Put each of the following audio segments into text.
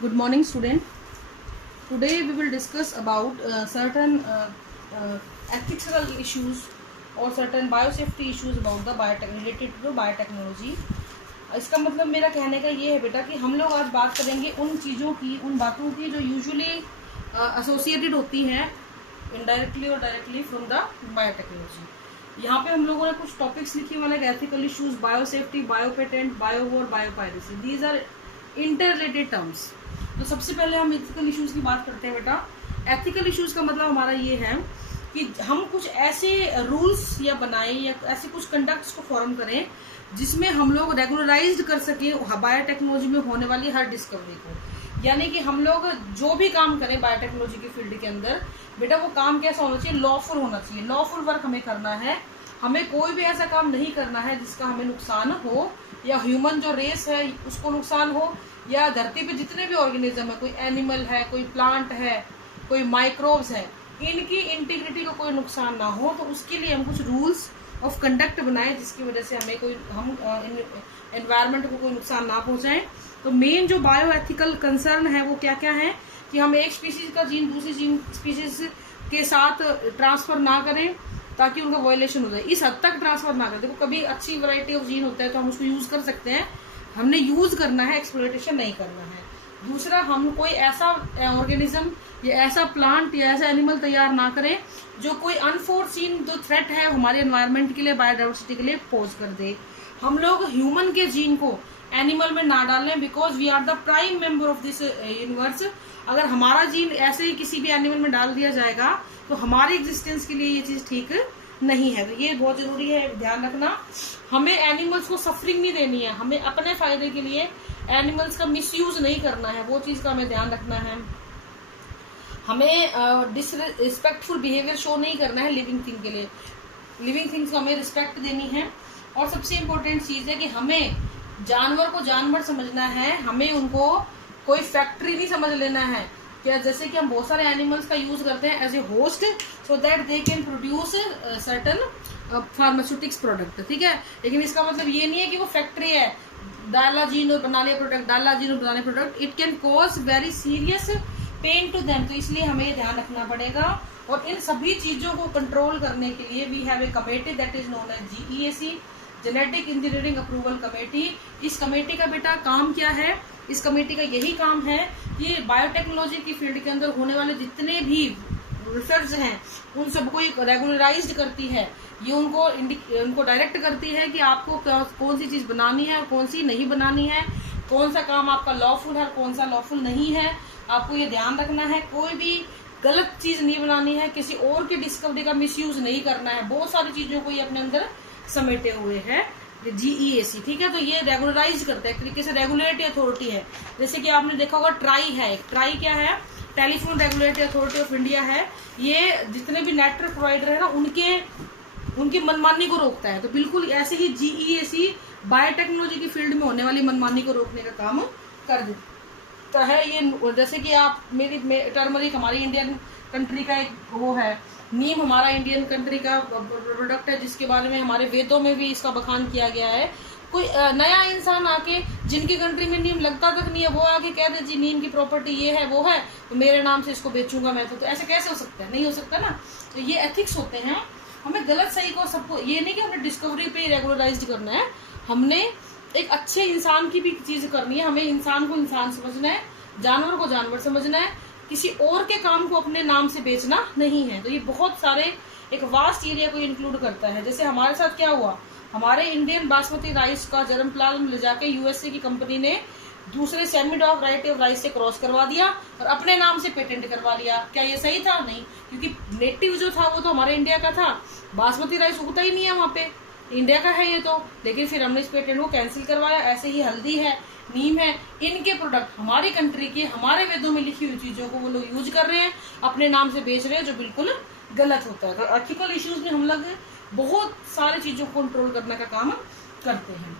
Good morning, student. Today we will discuss about certain ethical issues or certain biosafety issues about the related to biotechnology. इसका मतलब मेरा कहने का ये है बेटा कि हम लोग आज बात करेंगे उन चीज़ों की, उन बातों की जो यूजुअली एसोसिएटेड होती हैं इनडायरेक्टली और डायरेक्टली फ्रॉम द बायोटेक्नोलॉजी। यहाँ पे हम लोगों ने कुछ टॉपिक्स लिखे हुए हैं, ethical issues, biosafety, biopatent, biowar, biopiracy. These are interrelated terms. तो सबसे पहले हम एथिकल इश्यूज की बात करते हैं बेटा। एथिकल इश्यूज का मतलब हमारा ये है कि हम कुछ ऐसे रूल्स या बनाएं या ऐसे कुछ कंडक्ट्स को फॉर्म करें जिसमें हम लोग रेगुलराइज्ड कर सके बायोटेक्नोलॉजी में होने वाली हर डिस्कवरी को। यानी कि हम लोग जो भी काम करें बायोटेक्नोलॉजी की फील्ड के अंदर बेटा, वो काम कैसा होना चाहिए? लॉफुल होना चाहिए। लॉफुल वर्क हमें करना है। हमें कोई भी ऐसा काम नहीं करना है जिसका हमें नुकसान हो, या ह्यूमन जो रेस है उसको नुकसान हो, या धरती पे जितने भी ऑर्गेनिज्म है, कोई एनिमल है, कोई प्लांट है, कोई माइक्रोब्स है, इनकी इंटीग्रिटी को कोई नुकसान ना हो। तो उसके लिए हम कुछ रूल्स ऑफ कंडक्ट बनाए जिसकी वजह से हम एनवायरनमेंट को कोई नुकसान ना पहुंचाएं। तो मेन जो बायो एथिकल कंसर्न है वो क्या क्या है कि हम एक स्पीसीज का जीन दूसरी स्पीसीज के साथ ट्रांसफर ना करें ताकि उनका वायलेशन हो जाए। इस हद तक ट्रांसफर ना करें। देखो, कभी अच्छी वैरायटी ऑफ जीन होता है तो हम उसको यूज कर सकते हैं, हमने यूज करना है, एक्सप्लॉयटेशन नहीं करना है। दूसरा, हम कोई ऐसा ऑर्गेनिज्म या ऐसा प्लांट या ऐसा एनिमल तैयार ना करें जो कोई अनफोर्सीन जो थ्रेट है हमारे एनवायरनमेंट के लिए, बायोडाइवर्सिटी के लिए पोज कर दे। हम लोग ह्यूमन के जीन को एनिमल में ना डालें, because we are the prime member of this universe. अगर हमारा जीन ऐसे ही किसी भी एनिमल में डाल दिया जाएगा तो हमारी एग्जिस्टेंस के लिए ये चीज ठीक नहीं है। तो ये बहुत जरूरी है ध्यान रखना। हमें एनिमल्स को सफरिंग नहीं देनी है, हमें अपने फायदे के लिए एनिमल्स का मिसयूज नहीं करना है, वो चीज का हमें ध्यान रखना है। हमें डिसरिस्पेक्टफुल बिहेवियर शो नहीं करना है लिविंग थिंग के लिए। लिविंग थिंग्स को हमें रिस्पेक्ट देनी है। और सबसे इम्पोर्टेंट चीज है कि हमें जानवर को जानवर समझना है, हमें उनको कोई फैक्ट्री नहीं समझ लेना है। क्या जैसे कि हम बहुत सारे एनिमल्स का यूज करते हैं as a host so that they can produce certain pharmaceutics product, ठीक है। लेकिन इसका मतलब ये नहीं है कि वो फैक्ट्री है, डाला जीन और बना लिया प्रोडक्ट, डाला जीन और बना लिया product. It can cause very serious pain to them. तो इसलिए हमें ये ध्यान रखना पड़ेगा। और इन सभी चीजों को कंट्रोल करने के लिए we have a committee that is known as GEAC, genetic engineering approval committee. इस कमेटी का बेटा काम क्या है? इस कमेटी का यही काम है कि बायोटेक्नोलॉजी की फील्ड के अंदर होने वाले जितने भी रिसर्च हैं उन सबको ये रेगुलराइज्ड करती है। ये उनको डायरेक्ट करती है कि आपको कौन सी चीज बनानी है और कौन सी नहीं बनानी है, कौन सा काम आपका लॉफुल है और कौन सा लॉफुल नहीं है। आपको ये ध्यान रखना है, कोई भी गलत चीज नहीं बनानी है, किसी और की डिस्कवरी का मिसयूज नहीं करना है। बहुत सारी चीजों को ये अपने अंदर समेटे हुए है GEAC, ठीक है। तो ये रेगुलराइज करता है, एक तरीके से रेगुलेटरी अथॉरिटी है। जैसे कि आपने देखा होगा ट्राई है, ट्राई क्या है? Telephone regulatory authority of India है। ये जितने भी नेटवर्क प्रोवाइडर है ना उनकी मनमानी को रोकता है। तो बिल्कुल ऐसे ही GEAC बायोटेक्नोलॉजी की फील्ड में होने वाली मनमानी को रोकने का काम कर देता है। ये जैसे कि आप टर्मरिक हमारी इंडियन कंट्री का एक वो है, नीम हमारा इंडियन कंट्री का प्रोडक्ट है जिसके बारे में हमारे वेदों में भी इसका बखान किया गया है। कोई नया इंसान आके जिनकी कंट्री में नीम लगता तक नहीं है वो आके कह दे जी नीम की प्रॉपर्टी ये है वो है तो मेरे नाम से इसको बेचूंगा मैं। तो ऐसे कैसे हो सकता है? नहीं हो सकता ना। तो ये एथिक्स होते हैं। हमें गलत सही को सबको ये नहीं कि हमने डिस्कवरी पे रेगुलराइज करना है, हमने एक अच्छे इंसान की भी चीज करनी है। हमें इंसान को इंसान समझना है, जानवर को जानवर समझना है, किसी और के काम को अपने नाम से बेचना नहीं है। तो ये बहुत सारे एक वास्ट एरिया को इंक्लूड करता है। जैसे हमारे साथ क्या हुआ, हमारे इंडियन बासमती राइस का जन्म प्लान ले जाके USA की कंपनी ने दूसरे semi dog variety of rice से क्रॉस करवा दिया और अपने नाम से पेटेंट करवा लिया। क्या ये सही था? नहीं, क्योंकि नेटिव जो था वो तो हमारे इंडिया का था। बासमती राइस उगता ही नहीं है वहाँ पे, इंडिया का है ये तो। लेकिन फिर हमने इस पेटेंट को कैंसिल करवाया। ऐसे ही हल्दी है, नीम है, इनके प्रोडक्ट हमारी कंट्री के, हमारे वेदों में लिखी हुई चीजों को वो लोग यूज कर रहे हैं, अपने नाम से बेच रहे हैं, जो बिल्कुल गलत होता है। तो एथिकल इश्यूज में हम लोग बहुत सारी चीजों को कंट्रोल करने का काम करते हैं।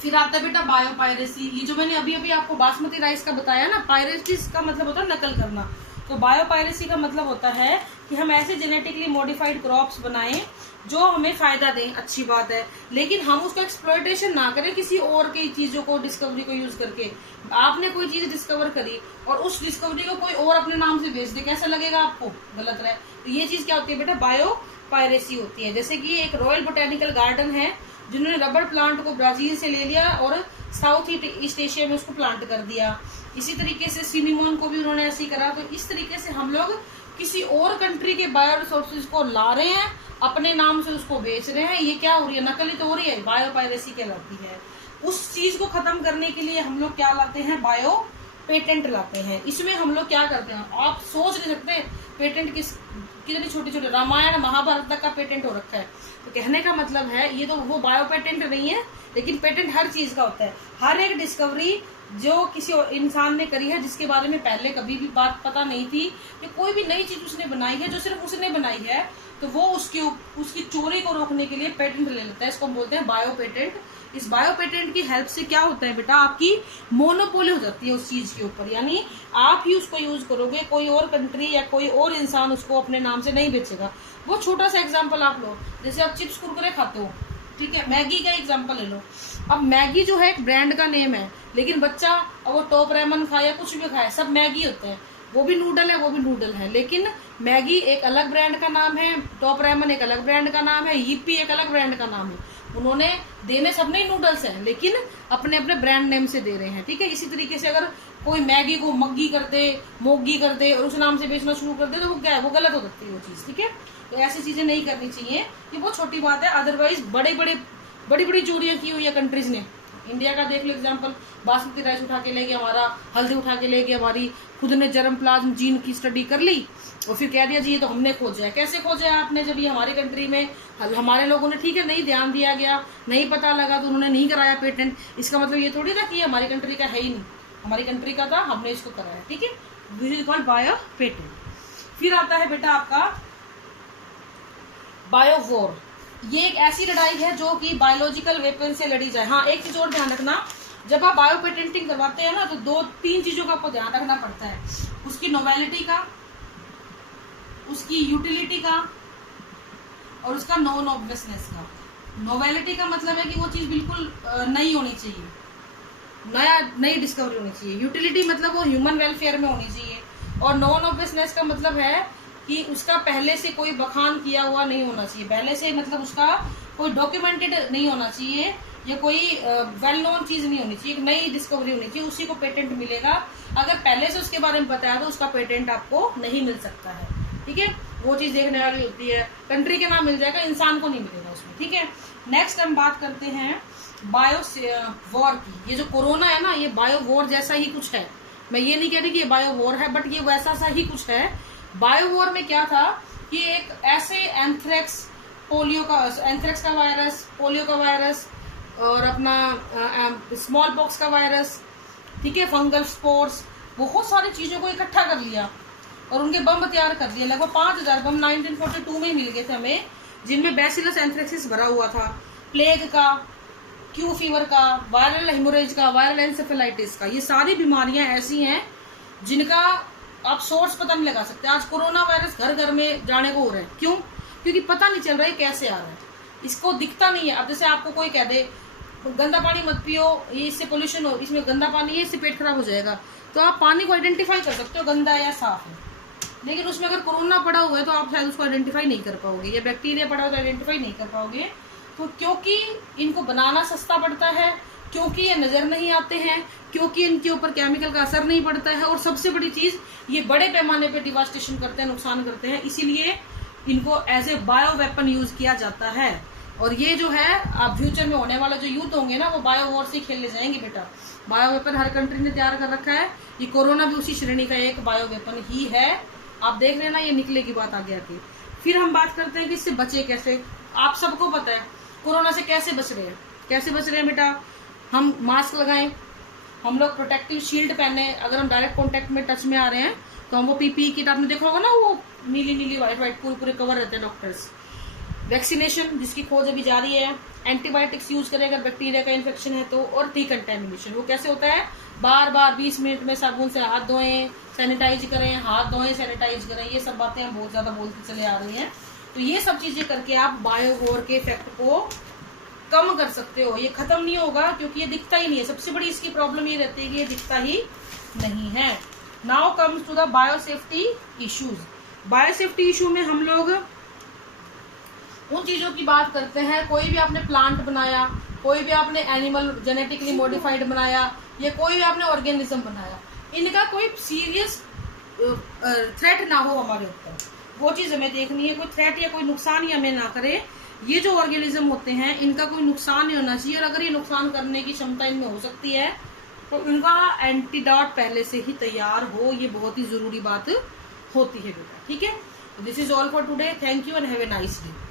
फिर आता है बेटा बायोपायरेसी। ये जो मैंने अभी आपको बासमती राइस का बताया ना, पायरेसी का मतलब होता है नकल करना। तो बायोपायरेसी का मतलब होता है कि हम ऐसे जेनेटिकली मॉडिफाइड क्रॉप्स बनाएं जो हमें फायदा दें, अच्छी बात है, लेकिन हम उसका एक्सप्लॉयटेशन ना करें किसी और की चीजों को, डिस्कवरी को यूज करके। आपने कोई चीज डिस्कवर करी और उस डिस्कवरी को कोई और अपने नाम से बेच दे, कैसा लगेगा आपको? गलत रहे। तो ये चीज क्या होती है बेटा? बायो पायरेसी होती है। जैसे कि एक रॉयल बोटेनिकल गार्डन है जिन्होंने रबर प्लांट को ब्राजील से ले लिया और साउथ ईस्ट एशिया में उसको प्लांट कर दिया। इसी तरीके से सिनेमोन को भी उन्होंने ऐसे ही करा। तो इस तरीके से हम लोग किसी और कंट्री के बायो रिसोर्सेज को ला रहे हैं, अपने नाम से उसको बेच रहे हैं। ये क्या हो रही है? नकली तो हो रही है, बायो पायरेसी कहलाती है। उस चीज को खत्म करने के लिए हम लोग क्या लाते हैं? बायो पेटेंट लाते हैं। इसमें हम लोग क्या करते हैं, आप सोच नहीं सकते पेटेंट कितने छोटे छोटे, रामायण महाभारत तक का पेटेंट हो रखा है। तो कहने का मतलब है ये तो वो बायो पेटेंट नहीं है, लेकिन पेटेंट हर चीज का होता है। हर एक डिस्कवरी जो किसी इंसान ने करी है जिसके बारे में पहले कभी भी बात पता नहीं थी, या कोई भी नई चीज उसने बनाई है जो सिर्फ उसने बनाई है, तो वो उसकी चोरी को रोकने के लिए पेटेंट ले लेता है। इसको हम बोलते हैं बायो पेटेंट। इस बायो पेटेंट की हेल्प से क्या होता है बेटा? आपकी मोनोपोली हो जाती है उस चीज के ऊपर, यानी आप ही उसको यूज करोगे, कोई और कंट्री या कोई और इंसान उसको अपने नाम से नहीं बेचेगा। वो छोटा सा एग्जाम्पल आप लो, जैसे आप चिप्स कुरकुरे खाते हो, ठीक है, मैगी का एग्जाम्पल ले लो। अब मैगी जो है एक ब्रांड का नेम है, लेकिन बच्चा अब वो टॉप रेमन खाए या कुछ भी खाए, सब मैगी होते हैं। वो भी नूडल है, वो भी नूडल है, लेकिन मैगी एक अलग ब्रांड का नाम है, टॉप रेमन एक अलग ब्रांड का नाम है, यिप्पी एक अलग ब्रांड का नाम है। उन्होंने देने सबने ही नूडल्स हैं, लेकिन अपने अपने ब्रांड नेम से दे रहे हैं, ठीक है। इसी तरीके से अगर कोई मैगी को मग्गी कर दे, मोगी कर दे और उस नाम से बेचना शुरू कर दे, तो वो क्या है? वो गलत हो सकती है वो चीज, ठीक है। तो ऐसी चीजें नहीं करनी चाहिए, ये बहुत छोटी बात है। अदरवाइज बड़ी बड़ी चोरियां की हुई है कंट्रीज ने। इंडिया का देख लो एग्जांपल, बासमती राइस उठा के ले गया हमारा, हल्दी उठा के ले गया हमारी, खुद ने जर्म प्लाज्म जीन की स्टडी कर ली और फिर कह दिया जी ये तो हमने खोजा है। कैसे खोजा है आपने? जब ये हमारी कंट्री में हमारे लोगों ने, ठीक है, नहीं ध्यान दिया गया, नहीं पता लगा, तो उन्होंने नहीं कराया पेटेंट। इसका मतलब ये थोड़ी ना कि हमारी कंट्री का है ही नहीं, हमारी कंट्री का था, हमने इसको कराया, ठीक है। This is called bio patent. फिर आता है बेटा आपका बायो वॉर। ये एक ऐसी लड़ाई है जो कि बायोलॉजिकल वेपन से लड़ी जाए। हाँ, एक चीज और ध्यान रखना, जब आप बायो पेटेंटिंग करवाते हैं ना, तो 2-3 चीजों का आपको ध्यान रखना पड़ता है। उसकी नोवेलिटी का, उसकी यूटिलिटी का और उसका नॉन ऑब्वियसनेस का। नोवेलिटी का मतलब है कि वो चीज बिल्कुल नई होनी चाहिए, नई डिस्कवरी होनी चाहिए। यूटिलिटी मतलब वो ह्यूमन वेलफेयर में होनी चाहिए। और नॉन ऑब्वियसनेस का मतलब है कि उसका पहले से कोई बखान किया हुआ नहीं होना चाहिए, पहले से मतलब उसका कोई डॉक्यूमेंटेड नहीं होना चाहिए, या कोई वेल नोन चीज नहीं होनी चाहिए, एक नई डिस्कवरी होनी चाहिए, उसी को पेटेंट मिलेगा। अगर पहले से उसके बारे में बताया तो उसका पेटेंट आपको नहीं मिल सकता है, ठीक है। वो चीज देखने वाली होती है, कंट्री के नाम मिल जाएगा, इंसान को नहीं मिलेगा उसमें, ठीक है। नेक्स्ट हम बात करते हैं बायो वॉर की। ये जो कोरोना है ना, ये बायो वॉर जैसा ही कुछ है। मैं ये नहीं कह रही कि ये बायो वॉर है, बट ये वैसा सा ही कुछ है। बायो वॉर में क्या था कि एक ऐसे एंथ्रेक्स का वायरस, पोलियो का वायरस और अपना स्मॉल पॉक्स का वायरस, ठीक है, फंगल स्पोर्स, बहुत सारी चीजों को इकट्ठा कर लिया और उनके बम तैयार कर दिए। लगभग 5000 बम 1942 में मिल गए थे हमें, जिनमें बैसिलस एंथ्रेक्सिस भरा हुआ था, प्लेग का, क्यू फीवर का, वायरल हेमोरेज का, वायरल एंसेफेलाइटिस का। ये सारी बीमारियां ऐसी हैं जिनका आप सोर्स पता नहीं लगा सकते। आज कोरोना वायरस घर घर में जाने को हो रहा है, क्यों? क्योंकि पता नहीं चल रहा है कैसे आ रहा है, इसको दिखता नहीं है। अब जैसे आपको कोई कह दे गंदा पानी मत पियो, ये इससे पोल्यूशन हो, इसमें गंदा पानी है, इससे पेट खराब हो जाएगा, तो आप पानी को आइडेंटिफाई कर सकते हो गंदा या साफ है। लेकिन उसमें अगर कोरोना पड़ा हुआ है तो आप शायद उसको आइडेंटिफाई नहीं कर पाओगे, या बैक्टीरिया पड़ा हुआ तो आइडेंटिफाई नहीं कर पाओगे। तो क्योंकि इनको बनाना सस्ता पड़ता है, क्योंकि ये नजर नहीं आते हैं, क्योंकि इनके ऊपर केमिकल का असर नहीं पड़ता है, और सबसे बड़ी चीज ये बड़े पैमाने पे डिवास्टेशन करते हैं, नुकसान करते हैं, इसीलिए इनको as a bio weapon use किया जाता है। और ये जो है अब फ्यूचर में होने वाला जो यूथ होंगे ना, वो बायो वॉर से खेलने जाएंगे बेटा। बायो वेपन हर कंट्री ने तैयार कर रखा है, ये कोरोना भी उसी श्रेणी का एक बायो वेपन ही है। आप देख रहे हैं ना, ये निकलेगी बात आगे आके। फिर हम बात करते हैं कि इससे बचे कैसे। आप सबको पता है कोरोना से कैसे बच रहे हैं, कैसे बच रहे हैं बेटा। हम मास्क लगाएं, हम लोग प्रोटेक्टिव शील्ड पहने, अगर हम डायरेक्ट कॉन्टेक्ट में टच में आ रहे हैं तो हम वो पीपीई किट, आपने देखा होगा ना, वो नीली नीली व्हाइट व्हाइट पूरे कवर रहते हैं डॉक्टर्स, वैक्सीनेशन जिसकी खोज अभी जारी है, एंटीबायोटिक्स यूज करें अगर बैक्टीरिया का इन्फेक्शन है तो, और डिकंटेमिनेशन वो कैसे होता है, बार बार 20 मिनट में साबुन से हाथ धोएं, सैनिटाइज करें, हाथ धोएं सैनिटाइज करें, ये सब बातें हम बहुत ज्यादा बोलते चले आ रही हैं। तो ये सब चीजें करके आप बायोवॉर के इफेक्ट को कम कर सकते हो। ये खत्म नहीं होगा क्योंकि ये दिखता ही नहीं है, सबसे बड़ी इसकी प्रॉब्लम ये रहती है कि ये दिखता ही नहीं है। Now comes to the biosafety issues. Biosafety issue में हम लोग उन चीजों की बात करते हैं, कोई भी आपने प्लांट बनाया, कोई भी आपने एनिमल जेनेटिकली मॉडिफाइड बनाया, या कोई भी आपने ऑर्गेनिज्म बनाया, इनका कोई सीरियस थ्रेट ना हो हमारे ऊपर, वो चीज हमें देखनी है। कोई थ्रेट या कोई नुकसान ही हमें ना करे। ये जो ऑर्गेनिज्म होते हैं इनका कोई नुकसान नहीं होना चाहिए, और अगर ये नुकसान करने की क्षमता इनमें हो सकती है तो इनका एंटीडॉट पहले से ही तैयार हो, ये बहुत ही जरूरी बात होती है बेटा। ठीक है, this is all for today. Thank you and have a nice day.